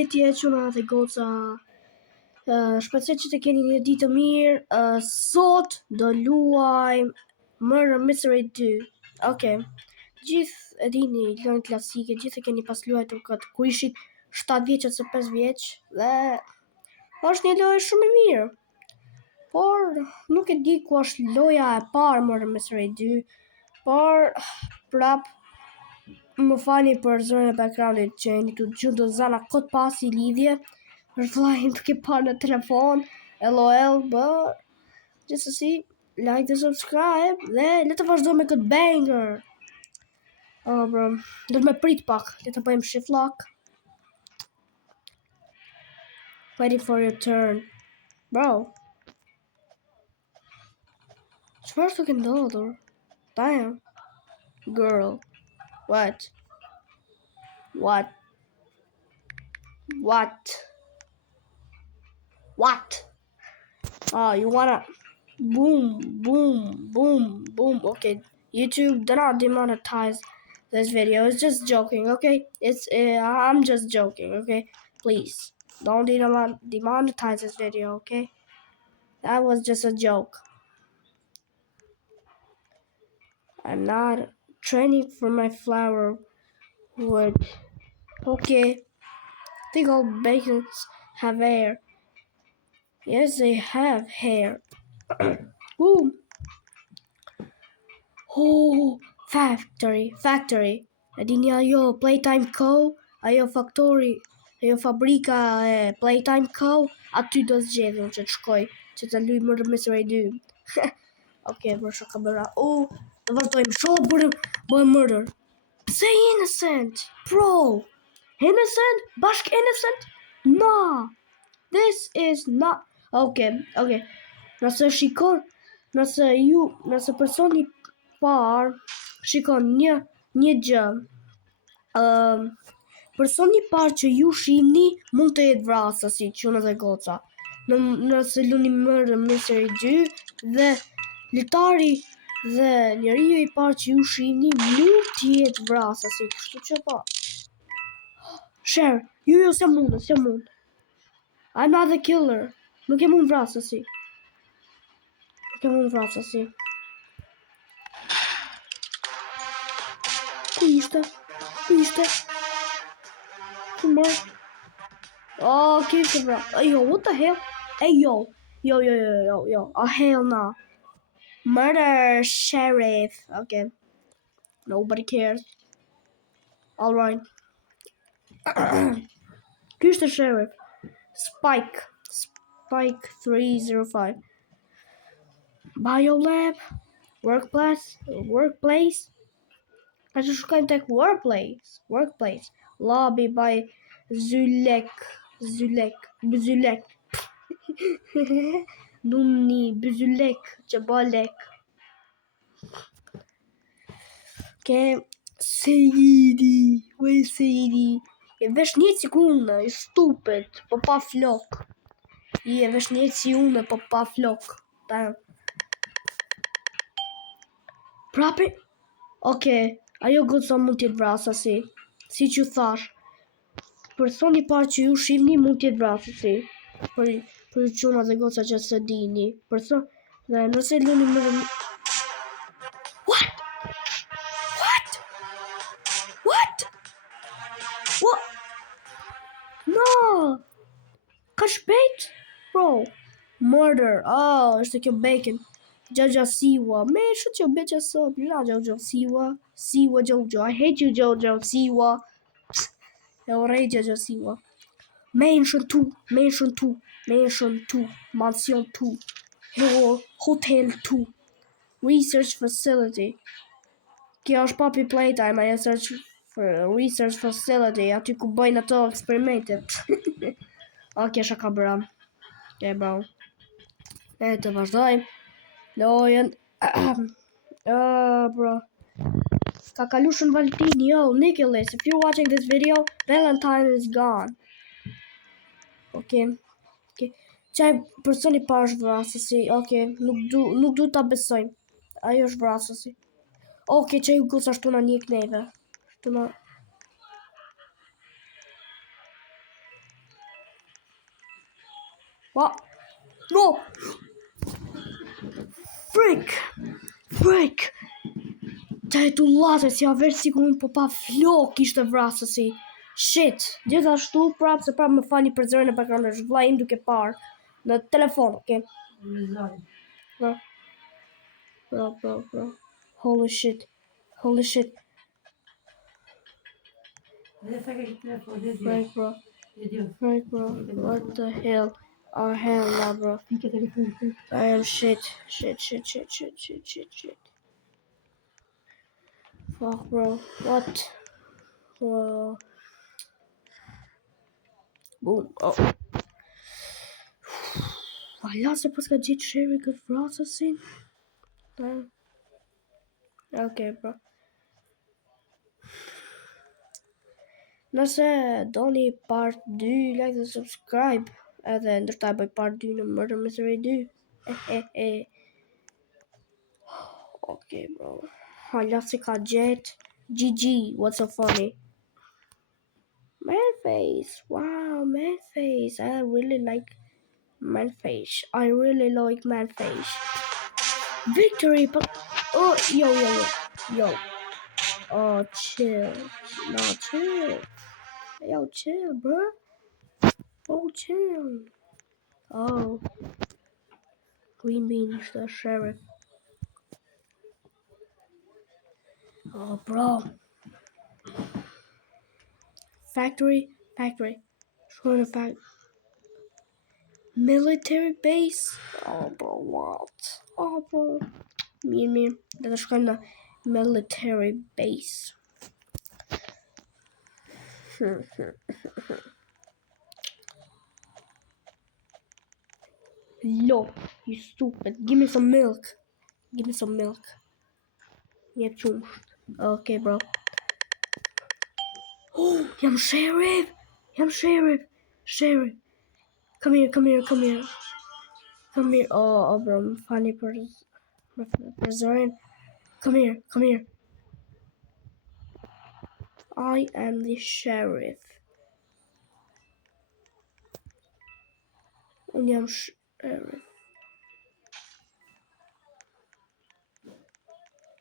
përshëndetje çuna dhe goca. Shpresoj që të keni një ditë të mirë. Sot do luajm Murder Mystery 2. Okej. Gjithë e dini lojën klasike, gjithë e keni pas luajtur këtë kur ishit 7 vjeç ose 5 vjeç dhe është një lojë shumë e mirë. Por nuk e di ku është loja e parë Murder Mystery 2, por prap më fani për zërin e backgroundit që jeni të gjundo zana kot pasi lidhje. Është vllai duke parë në telefon. LOL, but gjithsesi, like dhe subscribe dhe le të vazhdojmë me këtë banger. Oh bro, do të më prit pak, le të bëjmë shift lock. Waiting for your turn. Bro. Çfarë të ke ndodhur? Damn. Girl. What? Oh, you wanna boom. Okay, YouTube, do not demonetize this video. It's just joking, okay? I'm just joking, okay? Please, don't demonetize this video, okay? That was just a joke. I'm not training for my flower wood. Okay. I think all bacons have hair. Yes, they have hair. Ooh. Oh, factory. E dini ajo Playtime Co? Ajo factory, ajo fabrika e Playtime Co? Aty do zgjedhëm që të shkoj, që të luaj Murder Mystery 2. Okay, bro, shoka bëra. Oh, të vazhdojmë. Shoh bëjmë murder. Pse innocent? Bro. Innocent? Bashk innocent? No. This is not... Okay. Nëse personi par shikon një gjë. Personi par që ju shihni mund të jetë vrasësi, çuna dhe goca. Nëse luni Murder Mystery 2 dhe lojtari dhe njeriu I par që ju shihni mund të jetë vrasësi, kështu që po. Share, jo, s'jam mund. I'm not the killer. Nuk jam unë vrasësi. Ku ishte? Ku mor? Oh, kishte bra. Ayo, what the hell? Yo. Oh, hell no. Murder sheriff. Okay. Nobody cares. All right. Kishte sheriff. Spike 305. Biolab. Workplace. I just shkojmë tek workplace. Lobby by Zulek. Numni Buzulek Jabalek. Okay. Seidi. E vesh një si unë, I stupid, po pa flok. E vesh një si unë, po pa flok. Prapi? Okay, ajo goca mund t'jetë vrasësi. Si që thash. Personi par që ju shihni mund t'jetë vrasësi. Për çuna dhe goca që së dini. Dhe nëse luni më... What? No! Ka shpejt? Bro. Murder. Oh, është kjo bacon. Jojo Siwa. Man, shut your bitch ass up. You're not Jojo Siwa. Siwa Jojo. I hate you, Jojo Siwa. Ore Jojo Siwa. Mansion 2. Mansion 2. Hotel 2. Research facility. Kjo është papi playtime. I search for research facility. Aty ku bëjnë ato eksperimentet. Okay, shaka bra. Okay, bro. E të vazhdojmë. Lojën. Bro. Ka kalushën Valentini. Yo, Nicholas, if you're watching this video, Valentine is gone. Okay. Qaj personi pa është vrasësi. Okay, nuk du ta besojmë. Ajo është vrasësi. Okay, qaj u goca shtu na njek neve. Fuck. No! Frick! Ta e tu latër si aver si ku po pa flok ishte vrasësi. Shit! Gjithashtu prapë se prapë më fani për zërën e background është vlla im duke parë në telefon, okay? Bro. Holy shit. Frank, bro. What the hell? Oh, hell no, bro. I am shit. Fuck, bro. What? Bro. Boom. Oh. Valja se pas ka gjitë sheri këtë vrasësin. Okay, bro. Nëse doni part 2, like dhe subscribe. Edhe ndërta bëj part 2 në Murder Mystery 2. Okay, bro. Valja se ka gjetë. GG, what's so funny? Manface. Wow, Manface. I really like Manface. Victory, but oh, yo. Oh, chill. No, chill. Yo, chill, bro. Oh, chill. Oh, green bean is the sheriff. Oh, bro. Factory. Showing a fact. Military base. Oh, bro, what? Oh, bro. Me. That is kind of military base. No, you stupid. Give me some milk. Yep, okay, bro. Oh, I'm sheriff. Come here. Oh, bro, I'm funny person. Come here. I am the sheriff. Unë jam sheriff.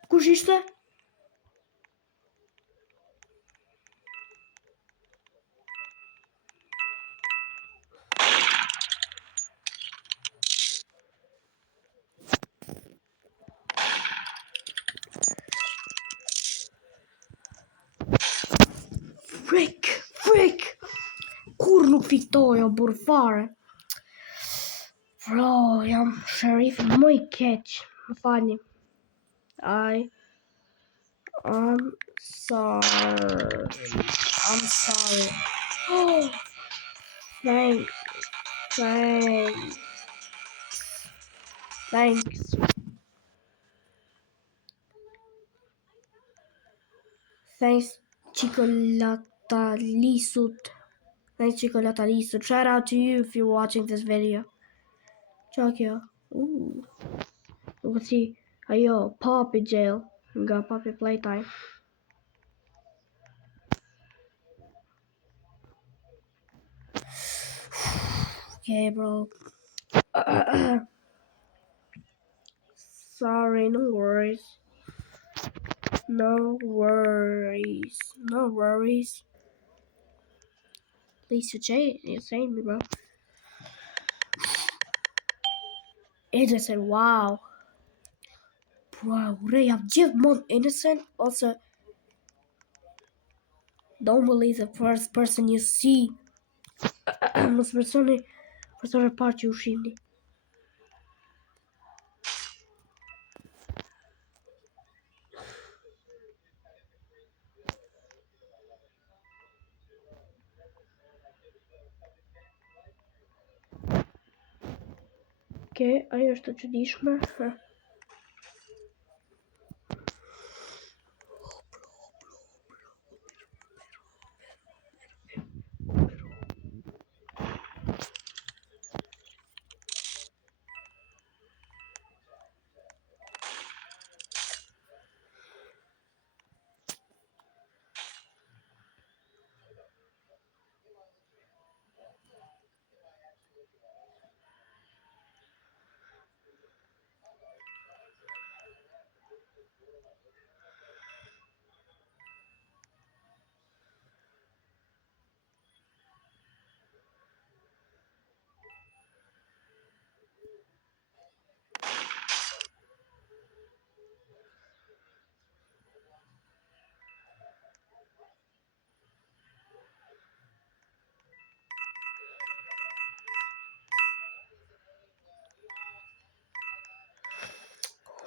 Kush ishte? Frick! Kur nuk fitoj o burr fare. Bro, jam sheriff më i keq. Më falni. I'm sorry. Oh, thanks. Thanks, Chocolatalisut. Shout out to you if you're watching this video. Chokyo. Ooh. You can see, ayo, Poppy jail. We got Poppy playtime. Okay, bro. Sorry, no worries. At least you're saying me, bro. Innocent, wow. Bro, they have gjithmonë innocent. Also, don't believe the first person you see. Mos personi parë që u shihni. Okay, ajo është e çuditshme.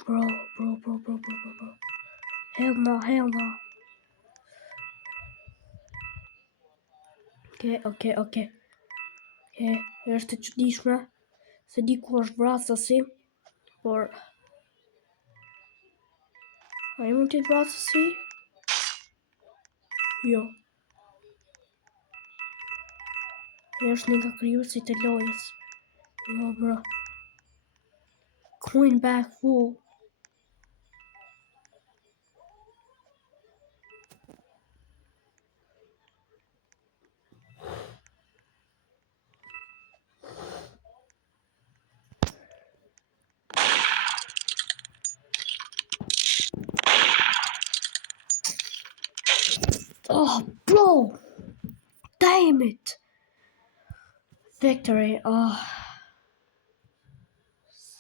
Bro. Hell no. Okay. Është e çuditshme se di ku është vrasësi, por a i mund të jetë vrasësi? Jo. Është një nga krijuesit e lojës. Jo, bro. Coin back full. Oh, bro! Damn it! Victory. Oh.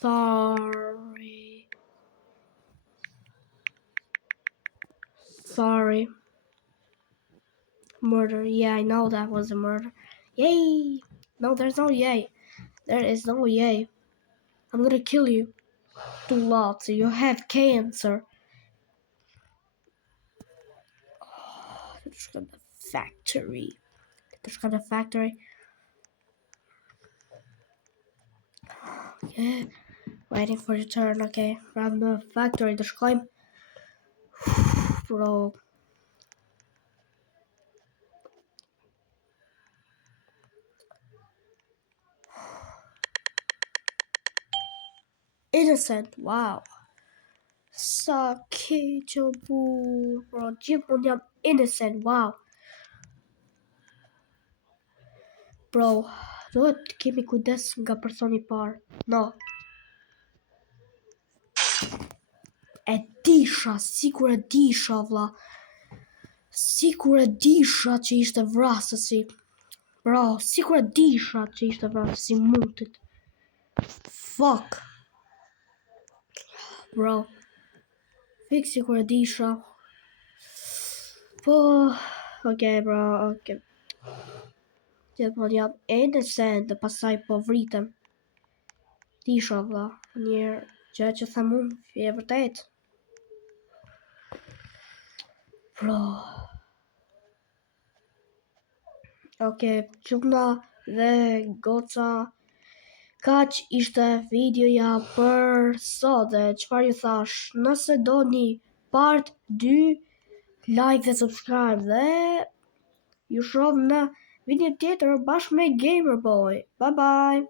Sorry. Murder. Yeah, I know that was a murder. Yay! No, there's no yay. There is no yay. I'm gonna kill you. Do lots. You have cancer. Oh, there's gonna factory. Okay. Waiting for your turn. Okay. Around the factory. There's climb. Bro. Innocent. Wow. Sakejabu. Bro. Gjithmonë jam innocent. Wow. Bro. Duhet kemi kujdes nga personi I parë. No. E disha, sikur e disha, vlla. Sikur e disha që ishte vrasësi. Bro, sikur e disha që ishte vrasësi mutit. Fuck. Bro. Fik sikur e disha. Po, okay, bro, okay. Gjithmonë jam innocent dhe pasaj po vritem. Disha, vlla. Njërë gjë që tham unë, e vërtet. Bro. Okay, çuna dhe goca. Kaq ishte videoja për sot dhe çfarë ju thash. Nëse doni part 2, like dhe subscribe dhe ju shoh në video tjetër bashkë me Gamerboy. Bye bye.